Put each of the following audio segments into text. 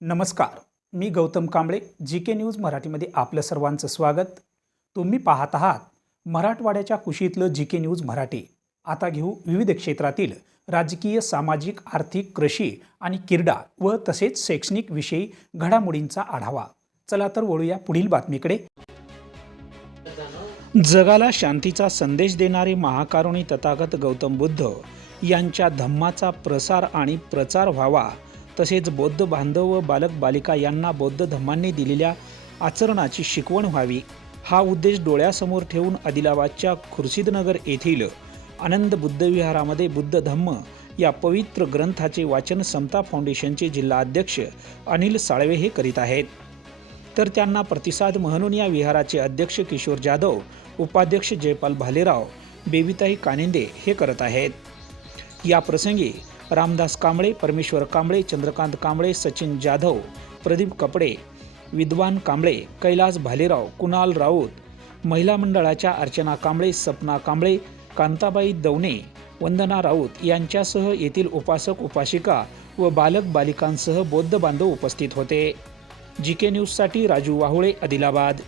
नमस्कार. मी Gautam Kamble G K news मराठीमध्ये आपलं सर्वांचं स्वागत. तुम्ही पाहत आहात मराठवाड्याच्या कुशीतलं जी के न्यूज मराठी. आता घेऊ विविध क्षेत्रातील राजकीय सामाजिक आर्थिक कृषी आणि क्रीडा व तसेच शैक्षणिक विषयी घडामोडींचा आढावा. चला तर वळूया पुढील बातमीकडे. जगाला शांतीचा संदेश देणारे महाकारुणी तथागत गौतम बुद्ध यांच्या धम्माचा प्रसार आणि प्रचार व्हावा तसेच बौद्ध बांधव व बालक बालिका यांना बौद्ध धम्मांनी दिलेल्या आचरणाची शिकवण व्हावी. हा उद्देश डोळ्यासमोर ठेवून आदिलाबादच्या खुर्शिदनगर येथील आनंद बुद्ध विहारामध्ये बुद्ध धम्म या पवित्र ग्रंथाचे वाचन समता फाउंडेशनचे जिल्हा अध्यक्ष अनिल साळवे हे करीत आहेत. तर त्यांना प्रतिसाद म्हणून या विहाराचे अध्यक्ष किशोर जाधव उपाध्यक्ष जयपाल भालेराव बेबीताई कानिंदे हे करत आहेत. या प्रसंगी रामदास कांबळे परमेश्वर कांबळे चंद्रकांत कांबळे सचिन जाधव प्रदीप कपडे विद्वान कांबळे कैलास भालेराव कुणाल राऊत महिला मंडळाच्या अर्चना कांबळे सपना कांबळे कांताबाई दवणे वंदना राऊत यांच्यासह येथील उपासक उपासिका व बालक बालिकांसह बौद्ध बांधव उपस्थित होते. जी के न्यूजसाठी राजू वाहुळे आदिलाबाद.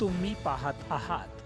तुम्ही पाहत आहात